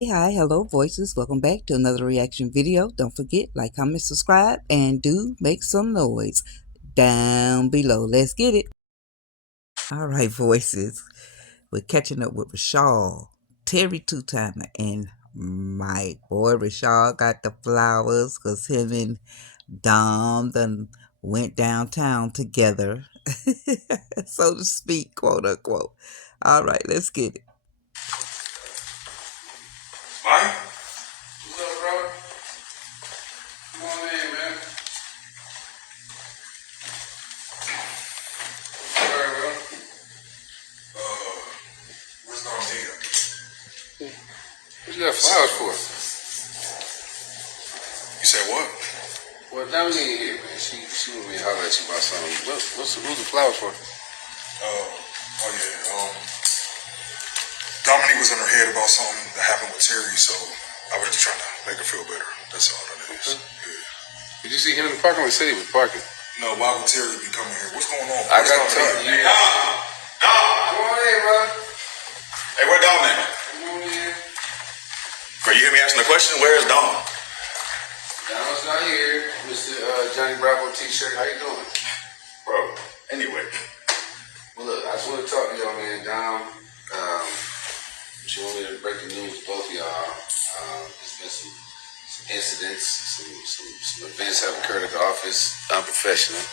Hey, hi, hello, voices. Welcome back to another reaction video. Don't forget, like, comment, subscribe, and do make some noise down below. Let's get it. All right, voices. We're catching up with Rashad, Terry Two-Timer, and Mike. Boy, Rashad got the flowers because him and Dom done went downtown together, so to speak, quote unquote. All right, let's get it. Mike? What's up, bro? Come on in, man. Alright, bro. Where's Dominique? What you got flowers for? You said what? Well, Dominique ain't here, man. She want me to holler at you about something. Who's the flowers for? Oh yeah. Dominique was in her head about something that happened with Terry, so I was just trying to make her feel better. That's all that is. Okay. Yeah. Did you see him in the parking lot? He said he was parking. No, why would Terry be coming here? What's going on? I got to talk to you. Hey, Dom! Come on in, bro. Hey, where Dom at? Come on in. Bro, you hear me asking the question? Where is Dom? Dom's not here. Mr. Johnny Bravo t-shirt. How you doing? Bro, anyway. Well, look, I just want to talk to y'all, man. Dom, she wanted me to break the news to both of y'all. There's been some incidents, some events have occurred at the office, unprofessional.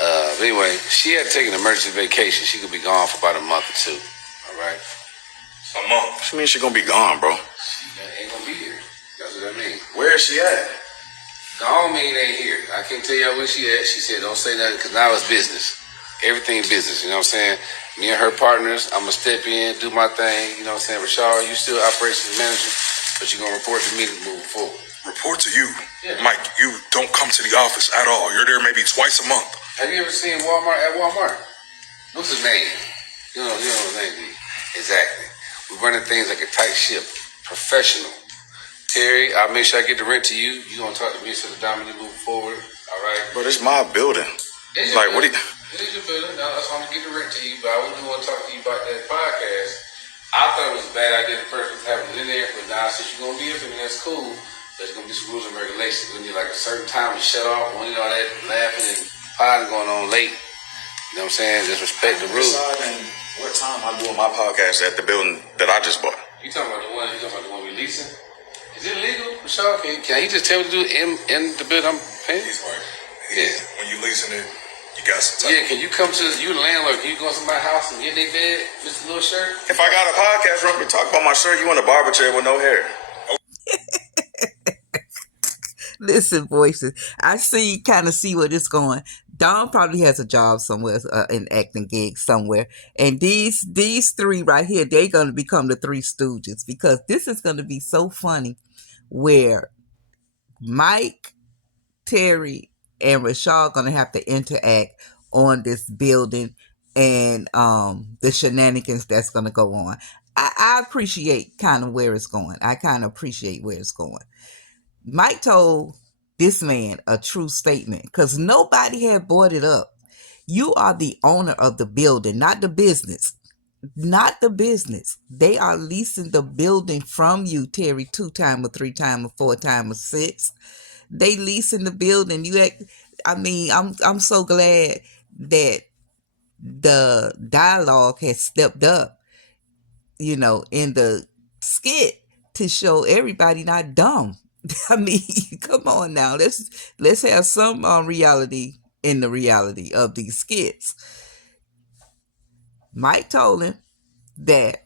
But anyway, she had to take an emergency vacation. She could be gone for about a month or two. All right? A month? She means she gonna be gone, bro. She ain't gonna be here. That's what I mean. Where is she at? Gone mean ain't here. I can't tell y'all where she at. She said, don't say nothing because now it's business. Everything business, you know what I'm saying? Me and her partners, I'm going to step in, do my thing, you know what I'm saying? Rashad, you still operations manager, but you're going to report to me moving forward. Report to you? Yeah. Mike, you don't come to the office at all. You're there maybe twice a month. Have you ever seen Walmart at Walmart? What's his name? You know his name, D. Exactly. We're running things like a tight ship, professional. Terry, I'll make sure I get the rent to you. You're going to talk to me so the Dominique moving forward, all right? Bro, this is my building. Like, what do you... It is your building. That's why I'm going to get the rent to you, but I wouldn't want to talk to you about that podcast. I thought it was a bad idea at first to have it in there, but now since you're going to be up in there, that's cool. There's going to be some rules and regulations. We're going to need like a certain time to shut off. We don't need all that laughing and potting going on late. You know what I'm saying? Just respect the rules. Deciding what time I'm doing my podcast at the building that I just bought. You talking about the one we leasing? Is it legal, Michelle? Can he just tell me to do it in the building I'm paying? He's right. Yeah. When you're leasing it, you got some time. Yeah, can you come to, you the landlord, can you go to somebody's house and get their bed, Mr. Little Shirt? If I got a podcast room to talk about my shirt, you in a barber chair with no hair. Listen, voices. I kind of see where it's going. Don probably has a job somewhere, an acting gig somewhere, and these three right here, they're gonna become the Three Stooges because this is gonna be so funny, where Mike, Terry, and Rashad gonna have to interact on this building and the shenanigans that's gonna go on. I appreciate kind of where it's going. I kind of appreciate where it's going. Mike told this man a true statement because nobody had bought it up. You are the owner of the building, not the business. Not the business. They are leasing the building from you, Terry, 2-timer, 3-timer, 4-timer, 6. They leasing the building. I'm so glad that the dialogue has stepped up, in the skit to show everybody not dumb. I mean, come on now. Let's have some reality in the reality of these skits. Mike told him that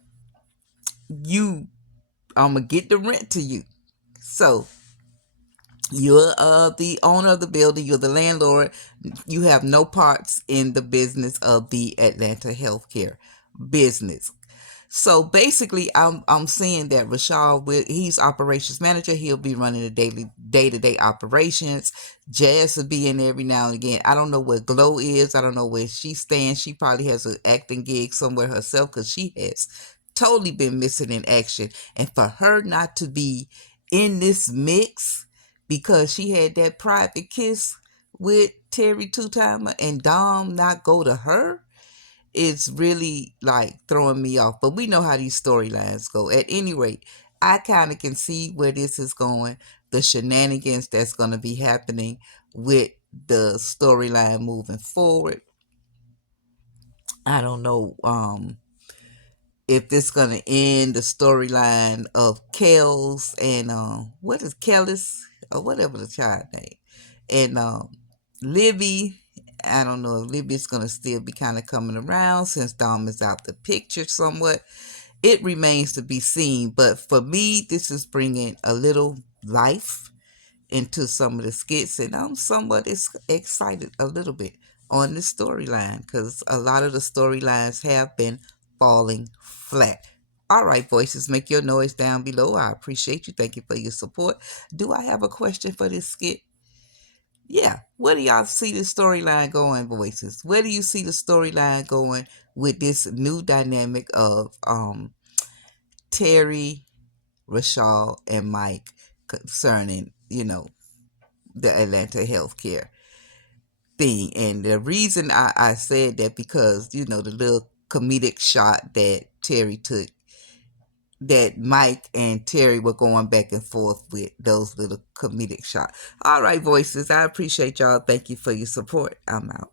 I'm gonna get the rent to you. So you're the owner of the building. You're the landlord. You have no parts in the business of the Atlanta healthcare business. So basically, I'm saying that Rashad he's operations manager. He'll be running the day-to-day operations. Jazz will be in every now and again. I don't know where Glow is. I don't know where she stands. She probably has an acting gig somewhere herself because she has totally been missing in action. And for her not to be in this mix because she had that private kiss with Terry Two-Timer and Dom not go to her, it's really like throwing me off. But we know how these storylines go. At any rate, I kind of can see where this is going, the shenanigans that's going to be happening with the storyline moving forward. I don't know if this gonna end the storyline of Kels and what is Kellis or whatever the child name, and Libby. I don't know if Libby's gonna still be kind of coming around since Dom is out the picture somewhat. It remains to be seen, but for me, this is bringing a little life into some of the skits, and I'm somewhat excited a little bit on the storyline because a lot of the storylines have been falling flat. All right, voices, make your noise down below. I appreciate you. Thank you for your support. Do I have a question for this skit? Yeah. Where do y'all see the storyline going, voices? Where do you see the storyline going with this new dynamic of Terry, Rashal, and Mike concerning, the Atlanta healthcare thing? And the reason I said that because, the little comedic shot that Terry took, that Mike and Terry were going back and forth with those little comedic shots. All right, voices, I appreciate y'all. Thank you for your support. I'm out.